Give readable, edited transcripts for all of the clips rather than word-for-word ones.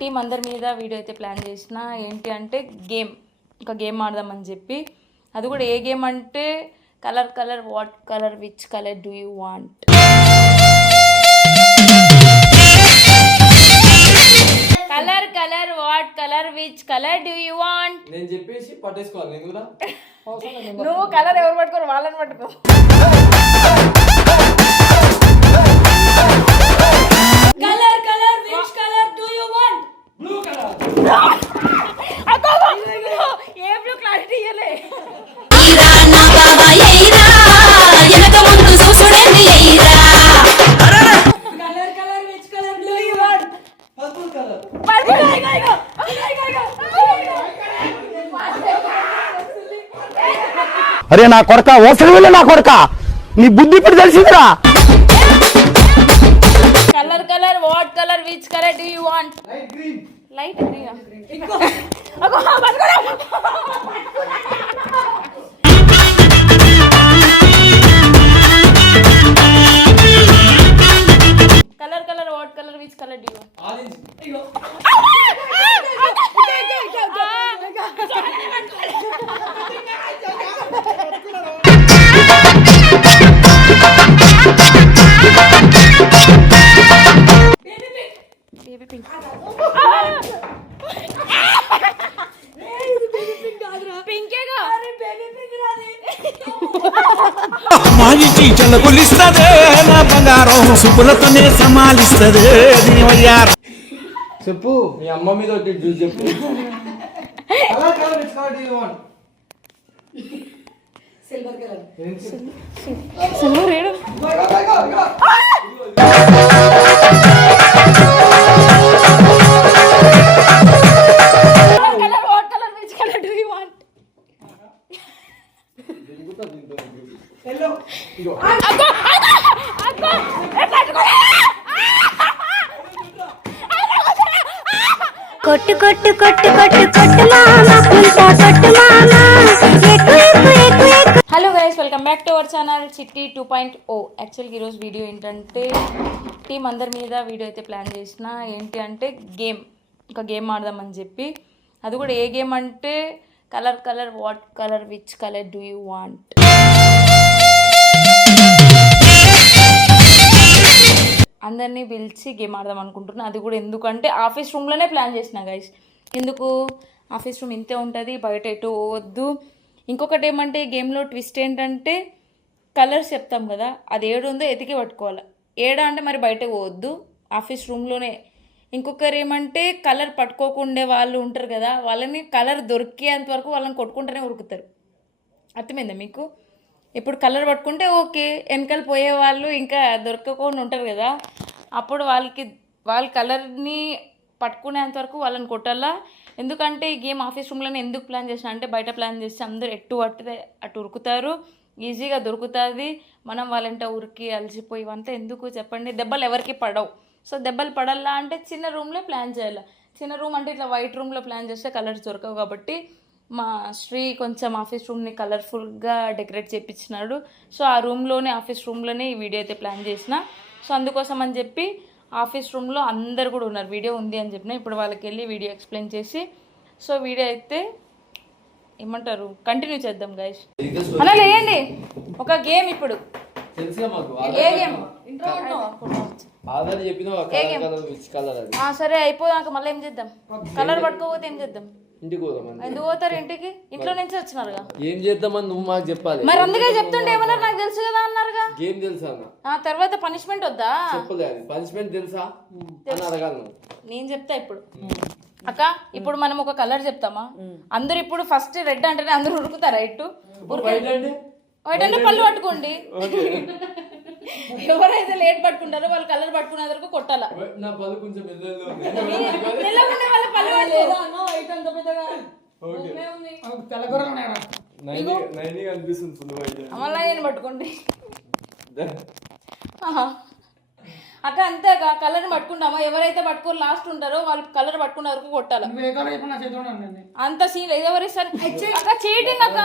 Team అందరి మీద video అయితే ప్లాన్ చేసిన ఏంటి అంటే ఒక గేమ్ ఆడదామని చెప్పి. అది కూడా ఏ గేమ్ అంటే colour what colour which colour do you want. Colour what colour which colour do you want. నేను చెప్పేసి పట్టేసుకోవాలి నేను కూడా. నువ్వు కలర్ ఎవరు పట్టుకోరు వాళ్ళని పట్టుకో. Colour which colour do you want. Blue colour. ఏ బ్లూ క్లారిటీ ఇయ్యలే. Colour which colour do you want. Purple colour. అరే నా కొడక ఓసరి వెళ్ళి నా కొడక నీ బుద్ధి ఇప్పుడు తెలిసిందిరా. Colour what colour which colour do you want. Light green. Colour what colour which colour do you want. Orange. Baby pink. పింకేగా మా ఇంటి చెల్లకొలిస్తదే నా బంగారం సుపులతోనే సమాలిస్తదే నీవయ్యారు. చెప్పు మీ అమ్మ మీద ఒకటి జ్యూస్ చెప్పు. Colour which colour do you want. Silver colour. Silver రేడు. Colour what colour which colour do you want. Yellow. ఇగో. కొట్టు కొట్టు కొట్టు కొట్టు కొట్టు మామ కుంట కొట్టు మామ ఎక్కు ఎక్కు ఎక్కు ఎక్కు. Hello guys, welcome back to our channel చిట్టి 2.0. యాక్చువల్గా ఈరోజు వీడియో ఏంటంటే టీం అందరి మీద వీడియో అయితే ప్లాన్ చేసిన ఏంటి అంటే ఒక గేమ్ ఆడదామని చెప్పి. అది కూడా ఏ గేమ్ అంటే colour what colour which colour do you want. అందరినీ పిలిచి గేమ్ ఆడదాం అనుకుంటున్నా. అది కూడా ఎందుకంటే ఆఫీస్ రూమ్లోనే ప్లాన్ చేసిన గైస్. ఎందుకు ఆఫీస్ రూమ్ ఇంతే ఉంటుంది, బయట ఎటు పోవద్దు. ఇంకొకటి ఏమంటే ఈ గేమ్లో ట్విస్ట్ ఏంటంటే కలర్స్ చెప్తాం కదా, అది ఏడు ఉందో ఎతికి పట్టుకోవాలి. ఏడా అంటే మరి బయట పోవద్దు, ఆఫీస్ రూమ్లోనే. ఇంకొకరు ఏమంటే కలర్ పట్టుకోకుండే వాళ్ళు ఉంటారు కదా, వాళ్ళని కలర్ దొరికేంత వరకు వాళ్ళని కొట్టుకుంటూనే ఉరుకుతారు. అర్థమైందా మీకు? ఇప్పుడు కలర్ పట్టుకుంటే ఓకే, వెనకాల పోయే వాళ్ళు ఇంకా దొరకకుండా ఉంటారు కదా, అప్పుడు వాళ్ళ కలర్ని పట్టుకునేంత వరకు వాళ్ళని కొట్టాలా. ఎందుకంటే ఈ గేమ్ ఆఫీస్ రూమ్లోనే ఎందుకు ప్లాన్ చేసిన అంటే బయట ప్లాన్ చేస్తే అందరూ అటు ఉరుకుతారు, ఈజీగా దొరుకుతుంది. మనం వాళ్ళంట ఉరికి అలసిపోయి ఇవంతా ఎందుకు చెప్పండి, దెబ్బలు ఎవరికి పడవు. సో దెబ్బలు పడాలా అంటే చిన్న రూమ్లో ప్లాన్ చేయాలి. చిన్న రూమ్ అంటే ఇట్లా వైట్ రూమ్లో ప్లాన్ చేస్తే కలర్స్ దొరకవు. కాబట్టి మా శ్రీ కొంచెం ఆఫీస్ రూమ్ని కలర్ఫుల్గా డెకరేట్ చేయించినాడు. సో ఆ రూమ్లోనే ఆఫీస్ రూమ్లోనే ఈ వీడియో అయితే ప్లాన్ చేసిన. సో అందుకోసం అని చెప్పి ఆఫీస్ రూమ్లో అందరు కూడా ఉన్నారు, వీడియో ఉంది అని చెప్పిన. ఇప్పుడు వాళ్ళకి వెళ్ళి వీడియో ఎక్స్ప్లెయిన్ చేసి సో వీడియో అయితే ఏమంటారు కంటిన్యూ చేద్దాం గైస్. అలా లేయండి ఒక గేమ్. ఇప్పుడు ఏ గేమ్? సరే అయిపోయాక మళ్ళీ ఏం చేద్దాం? కలర్ పట్టుకోకపోతే ఏం చేద్దాం? ఇంటికి పోదాం. ఎందుకు పోతారు ఇంటికి? ఇంట్లో నుంచి వచ్చినారుగా. ఏం చేద్దామని నువ్వు మాకు చెప్పాలి. మరి అందుకే చెప్తుంటే ఏమన్నారు, నాకు తెలుసు కదా అన్నారుగా. గేమ్ తెలుసా అన్న? ఆ తర్వాత పనిష్మెంట్ వద్దా? చెప్పలేదు. పనిష్మెంట్ తెలుసా అని అడగాలి. నేను చెప్తా ఇప్పుడు. అక్క ఇప్పుడు మనం ఒక కలర్ చెప్తామా, అందరు ఇప్పుడు ఫస్ట్ రెడ్ అంటేనే అందరూ ఉరుకుతారా? ఇటు వైట్ అంటే పళ్ళు పట్టుకోండి. ఎవరైతే లేట్ పట్టుకుంటారో వాళ్ళు కలర్ పట్టుకునే వరకు కొట్టాలా. మళ్ళీ నేను పట్టుకోండి అక్క. అంతేగా కలర్ పట్టుకుంటామా, ఎవరైతే పట్టుకోరు లాస్ట్ ఉంటారో వాళ్ళు కలర్ పట్టుకునే వరకు కొట్టాలా. అంత సీన్ ఎవరిస్తారు అక్క? చీటింగ్ అక్క.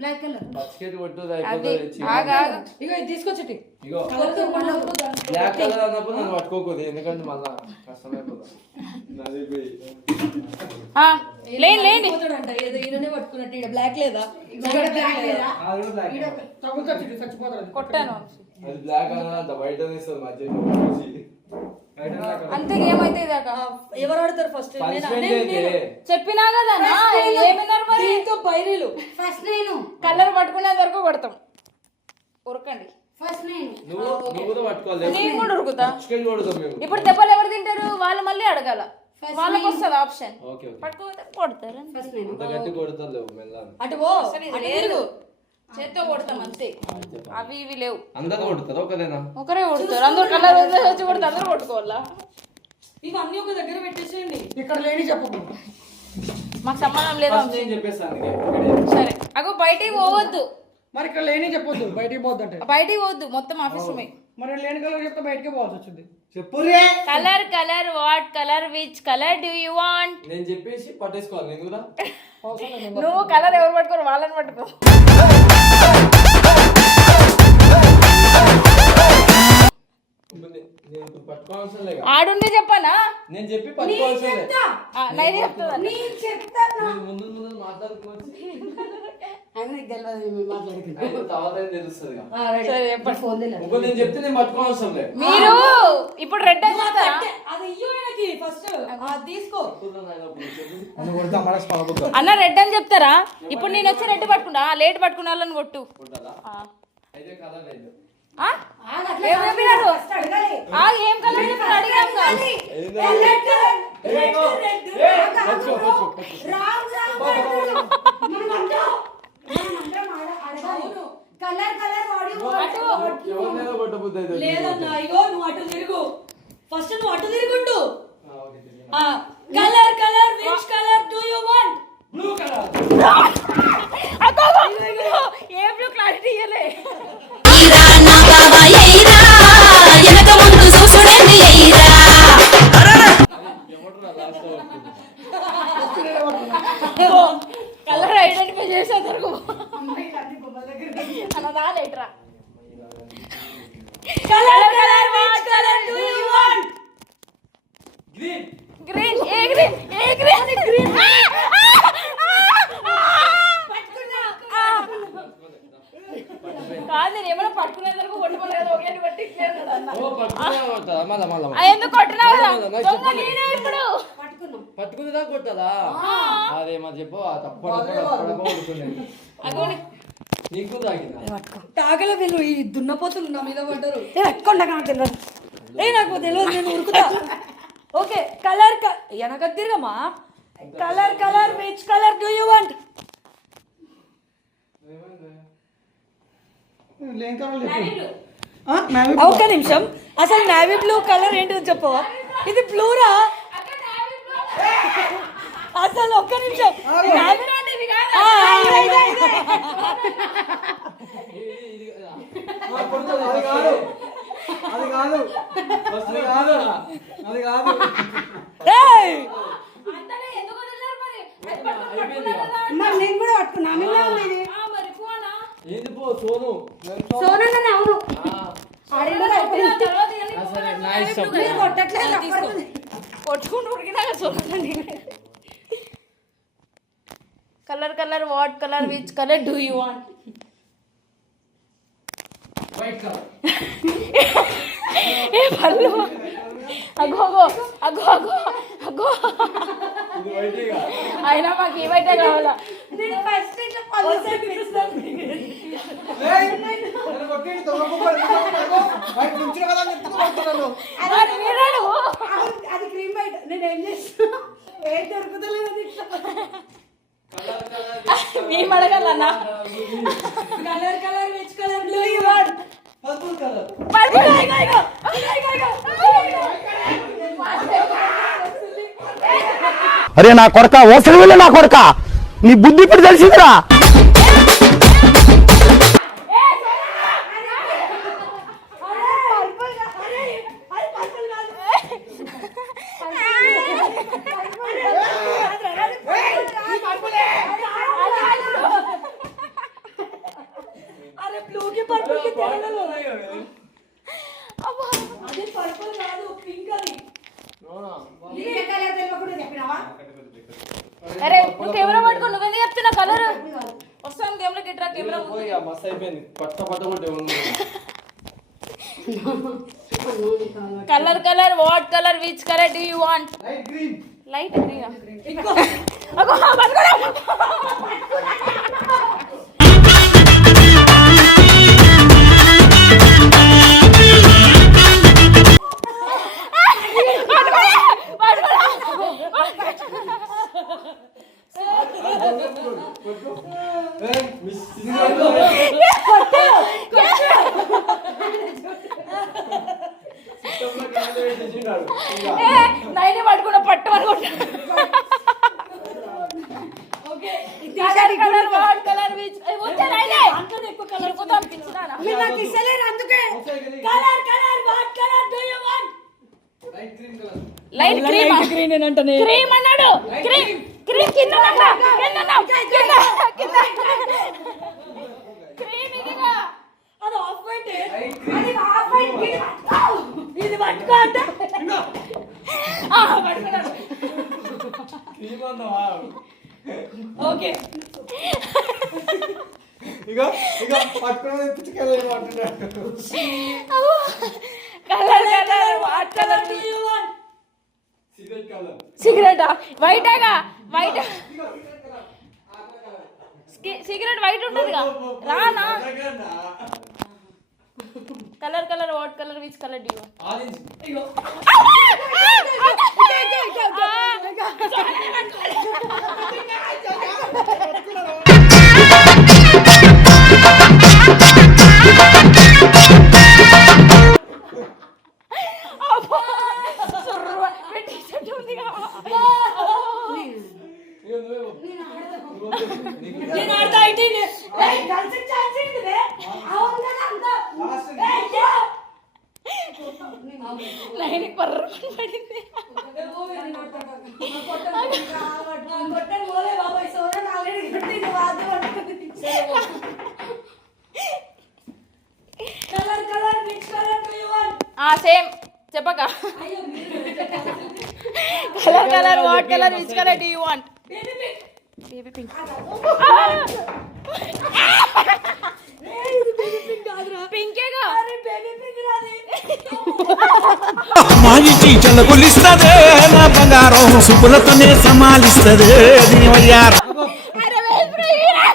బ్లాక్ కలర్ బస్కెట్ కొట్టదు అది అయిపోతది. ఆగా ఇగో ఇది తీసుకొచ్చేటి. ఇగో బ్లాక్ కలర్ అన్నప్పుడు నన్ను పట్టుకోకూడదు, ఎందుకంటే మళ్ళా కష్టమైపోతుంది. లేండి పోతాడంట, ఏదో ఈయననే పట్టుకున్నట్టు ఈడ బ్లాక్ లేదా తగులుతాడు చచ్చిపోతాడు. కొట్టాను అది బ్లాక్ అన్న వైట్ అనేస్తుంది మధ్యలో అంతే ఏమైతే ఇదాక ఎవరు ఆడతారు ఫస్ట్? చెప్పినా కదా ఏమన్నారు మరి దీంతో బైరీలు ఫస్ట్ నేను కలర్ పట్టుకునేంత వరకు కొడతాం ఉరకండి ఫస్ట్ నేను నువ్వు కూడా పట్టుకోవాలి నేను కూడా ఉరుకుతా చికెన్ కొడతాం మేము ఇప్పుడు దెబ్బలు ఎవరు తింటారు వాళ్ళు మళ్ళీ అడగాల వాళ్ళకి వస్తుంది ఆప్షన్ ఓకే ఓకే పట్టుకోతే కొడతారు ఫస్ట్ నేను అంత గట్టి కొడతారు మెల్ల అటు పో, అటు తిరుగు. చేత్తో కొడతాం అంతే అవి ఇవి లేవు అందరూ కొడతారు ఒకదేనా ఒకరే కొడతారు అందరూ కలర్ వచ్చి కొడితే అందరూ కొట్టుకోవాలా ఇవన్నీ ఒక దగ్గర పెట్టేసేయండి. ఇక్కడ లేని చెప్పకు. మాకు సంబంధం లేదు నేను చెప్పేస్తాను సరే అగో బయటికి పోవద్దు మరి ఇక్కడ లేని చెప్పొద్దు, బయటికి పోద్దంటే. బయటికి పోవద్దు మొత్తం ఆఫీస్ రూమే మరి లేని కలర్ చెప్తే బయటకే పోవాల్సి వచ్చింది. చెప్పు colour colour what colour which colour do you want నేను చెప్పేసి పట్టేసుకోవాలి నేను కూడా నువ్వు కలర్ ఎవరు పట్టుకోరు వాళ్ళని పట్టుకో నేను పట్టుకోవాల్సిన లేదు ఆడుండి చెప్పనా నేను చెప్పి పట్టుకోవాల్సిన లేదు నైట్ చెప్తా నేను ముందు మాట్లాడుకోవచ్చు తర్వాత తెలుస్తుంది సరే చెప్పండి ఫోన్ తెలియదు. ఇంకో నేను చెప్తే నేను పట్టుకోవాల్సిన లేదు మీరు ఇప్పుడు రెడ్ అని చెప్తారా అది ఇయ్యు ఆయనకి ఫస్ట్. తీసుకో. అన్న రెడ్ అని చెప్తారా ఇప్పుడు నేను వచ్చి రెడ్ పట్టుకున్నా లేట్ పట్టుకున్న వాళ్ళని కొట్టు అయితే కలర్ లేదు ఆ? ఏం చెప్పినారు ఏం కలర్ చెప్పిన అడిగాం కలర్ కలర్ ఎవరినైనా కొట్టబుద్ధి అయితే లేదన్నా, ఇగో నువ్వు అటు తిరుగు. ఫస్ట్ నువ్వు అటు తిరుగుండు. Colour colour which colour do you want? Blue colour. ఏ బ్లూ క్లారిటీ ఇయ్యలే కలర్ ఐడెంటిఫై చేసే వరకు అన్నదా లేటరా colour colour which colour do you want green green ఏ గ్రీన్ గ్రీన్ కాదు నేను ఏమైనా పట్టుకునేంత వరకు కొట్టుకోలేదు కదా ఒకే కొట్టి ఇచ్చారు కదా అన్న ఓ పట్టుకున్నా మళ్ళా మళ్ళా ఎందుకు కొట్టినావు కదా దొంగ నేనే ఇప్పుడు పట్టుకుందా కొట్టదా అదే మరి చెప్పు తప్ప అగోని నీకు తాగిందా తాగల వీళ్ళు ఈ దున్నపోతులు నా మీద పడ్డారు. ఎక్కండి నాకు తెలియదు. నాకు తెలియదు, నేను ఉరుకుతా. ఓకే కలర్ వెనక తిరగమ్మా. Colour colour which colour do you want? ఒక్క నిమిషం, అసలు నావీ బ్లూ కలర్ ఏంటో చెప్పవా? ఇది బ్లూరా అసలు? ఒక్క నిమిషం, అది కాదు అది కాదు అది కాదు నేను కూడా పట్టుకున్నాను ఏంది పో సోను సోనన్న అవును సరే నా ఇష్టం కొట్టుకుంటూ ఉడికినా చూడండి colour colour what colour which colour do you want white colour ఏ పళ్ళు అగో అగో అగో అగో అగో ఇది వైటేగా అయినా మాకు ఏమైతే కావాలా నేను ఫస్ట్ ఇట్లా అది క్రీమ్ వైట్. నేను ఏం చేస్తున్నా ఏం దొరుకుతలేదు మేము అడగాలన్నా colour colour which colour do you want? Purple colour అరే నా కొడక ఓసలి వెళ్ళి నా కొడక నీ బుద్ధి ఇప్పుడు తెలిసిందిరా అరే బ్లూ కి పర్పుల్ కి తేడా అది పర్పుల్ కాదు, పింక్ అది. ఏ కలర్ నువ్వు కెమెరా పట్టుకో, నువ్వెందుకు చెప్తున్నా కలర్ వస్తాను గేమ్ లోకి ఇట్రా కెమెరా పోయి ఆ మస్తు అయిపోయింది పట్ట కొట్టే colour colour what colour which colour do you want light green light green Naini పట్టుకున్న పట్టు అనుకుంటా కలర్ వాట్ కలర్ విచ్ వచ్చే నైనే ఎక్కువ కలర్ కుతాం పిచ్చినానా మీరు నాకు ఇస్తలేరు అందుకే colour colour what colour do you want light green colour light cream green ఏంటనే క్రీమ్ అన్నాడు క్రీమ్ క్రీమ్ కింద క్రీమ్ ఇదిగా అది ఆఫ్ వైట్ అది ఆఫ్ వైట్ ఇది పట్టుకో అంటే పట్టుకున్నాడు గ్రీన్ అన్నవా ఓకే ఇగో పట్టుకుని పిచ్చికెళ్ళి అంటున్నాడు colour colour what colour do you want cigarette colour సిగరెటా వైటేగా వైట్ సిగరెట్ వైట్ ఉంటుందిగా రానా colour colour what colour which colour do you orange ఇగో నేను ఆడతా అయితే కలిసి ఛాన్స్ ఇదిలే అవును కదా అంత లైన్ పర్ర పడింది కొట్టని పోలే బాబాయ్ సోన ఆల్రెడీ కొట్టింది వాద్యం పట్టుకుంది colour colour which colour do you want same చెప్పక అయ్యో colour colour what colour which colour do you want baby pink baby pink ఇది బేబీ పింక్ కాదురా పింకేగా అరే బేబీ పింక్ రాది మా ఇంటి చెల్లకొలిస్తదే నా బంగారం సుపులతోనే సమాలిస్తదే నీ వయ్యారం అరే వేస్ప్రేయరా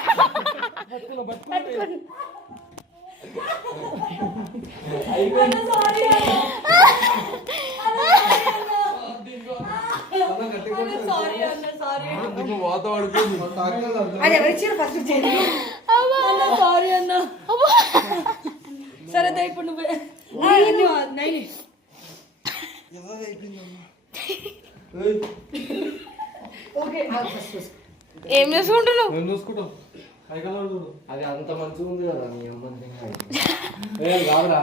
సారీ సారీ అందుకు వాత పడుకుంది అది ఎవరిచ్చారు ఫస్ట్ చేయండి అన్న సారీ అన్న సరే దా ఇప్పుడు నువ్వే నైని ఓకే ఏం చేసుకుంటున్నావు నేను చూసుకుంటాం అది అంత మంచిగా ఉంది కదా నీ అమ్మ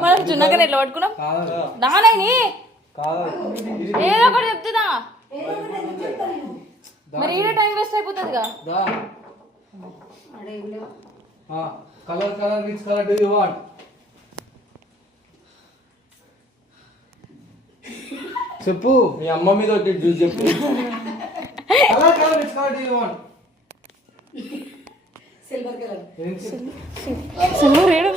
మనం చున్నగానే ఎట్లా పట్టుకున్నాం కాదా నానైని కాదా ఏదో ఒకటి చెప్తున్నా మరి ఈడే టైం వేస్ట్ అయిపోతుందిగా దా colour colour which colour do you want చెప్పు మీ అమ్మ మీద ఒకటి జ్యూస్ చెప్పు colour colour which colour do you want silver colour silver ఏడు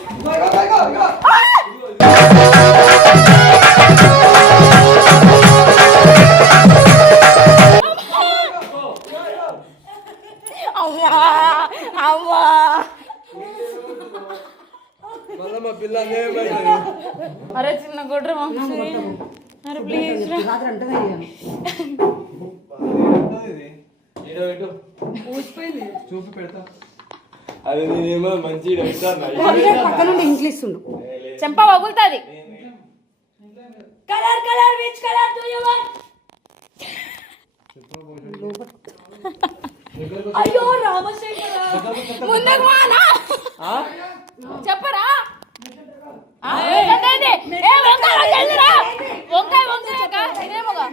అమ్మా అమ్మా మళ్ళా మా పిల్ల అరే చిన్న గుడ్ర అరే ప్లీజ్ ఊసిపోయింది చూపి పెడతా అది నేనేమో మంచి పక్కన ఇంగ్లీష్ ఉండు చెంప పగులుతుంది colour colour which colour do you want అయ్యో రామశేఖర ముందుకు వానా చెప్పరా వంకాయ వంకాయ ఇదేమోగా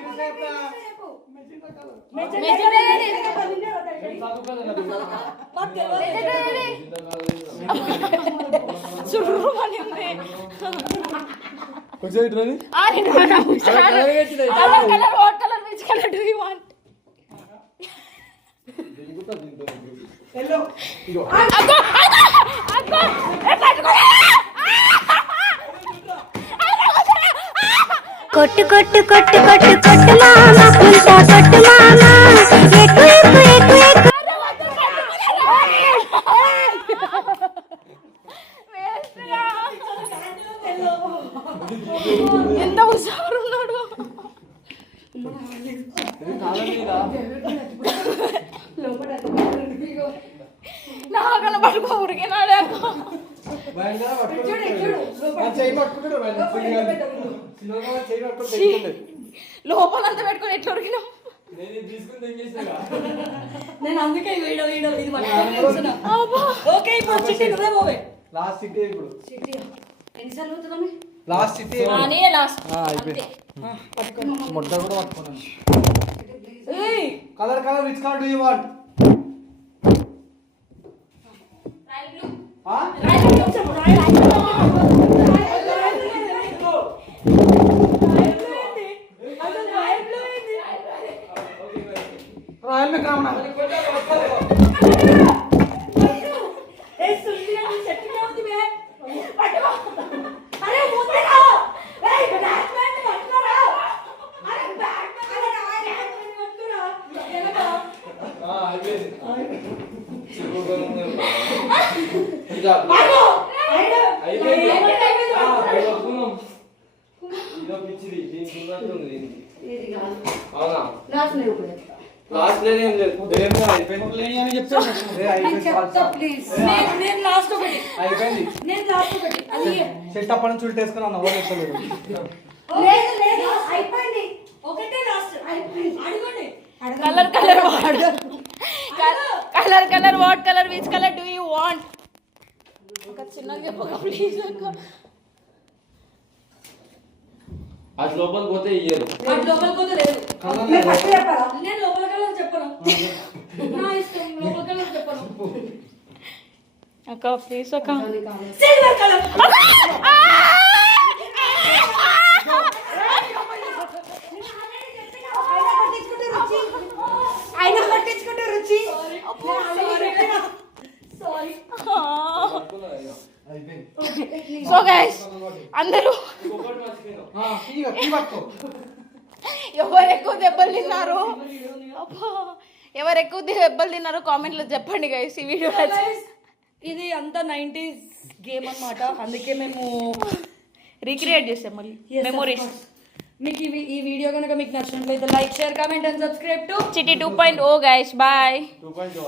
colour what colour which colour do you want చేస్తా దీంతో ఎల్లో కొట్టు కొట్టు కొట్టు కొట్టు కొట్టు మామ ఉంటా కొట్టు మామ ఎక్కు ఎక్కు ఎక్కు ఎక్కు ఎంత హుషారున్నాడు. నాకన్నా పట్టుకో ఉరికినాడే లోపలంతా పెట్టుకొని ఎట్లా ఉరికినాం. నేను అందుకే వీడియో వీడియో ఇది పట్టుకొని ఓకే ఇప్పుడు చిట్టి నువ్వే పోవే లాస్ట్ సిటీ ఇప్పుడు చిట్టి ఎన్నిసార్లు అవుతుందమ్మి లాస్ట్ సిటీ నేనే లాస్ట్. అయిపోయింది మొట్ట కూడా పట్టుకున్నాను ఏయ్ colour colour which colour do you want royal में काम ना ఏ సుల్లియా చెట్టు ఉంది బే పట్టుకో అరే ముందే రా ఏయ్ బ్యాట్ మ్యాన్ పట్టుకోరా అరే బ్యాట్ మ్యాన్ పట్టుకోరా ఎనక అయిపోయింది పట్టుకో అయిపోయింది అయిపోయింది ఇదో పిచ్చిది దీనికి ఉన్నట్టుంది దీనికి ఇది కాదు అవునా లాస్ట్ నేను కూడా లాస్ట్ లేని ఏం లేదు దేని అయిపోయింది అని చెప్పాను చెప్తా ప్లీజ్ నేను లాస్ట్ ఒకటి అయిపోయింది నేను లాస్ట్ ఒకటి అది సెట్ అప్పటి నుంచి ఉల్టేసుకున్నాను నవ్వు ఎక్కలేదు లేదు లేదు అయిపోయింది ఒకటే లాస్ట్ అడగండి colour colour colour colour what colour which colour do you want. ఒక చిన్నగా చెప్పక ప్లీజ్ అక్క. అది లోపలికి పోతే ఇయ్యరు వాటి లోపలికి పోతే లేదు నేను ఫస్ట్ చెప్పాలా నేను లోపల కలర్ చెప్పను నా ఇష్టం లోపల కలర్ చెప్పను అక్క ప్లీజ్ అక్క. సిల్వర్ కలర్ ఆయన పట్టించుకుంటే రుచి సారీ సో గైస్ అందరూ ఎవరు ఎక్కువ దెబ్బలు తిన్నారు ఎవరు ఎక్కువ దెబ్బలు తిన్నారో కామెంట్లో చెప్పండి గైస్. ఈ వీడియో ఇది అంతా 90s గేమ్ అన్నమాట, అందుకే మేము రీక్రియేట్ చేసాం మళ్ళీ మెమోరీస్. మీకు ఈ వీడియో కనుక మీకు నచ్చినట్లయితే like share comment and subscribe to చిట్టి 2.0 గైస్ బాయ్. 2.0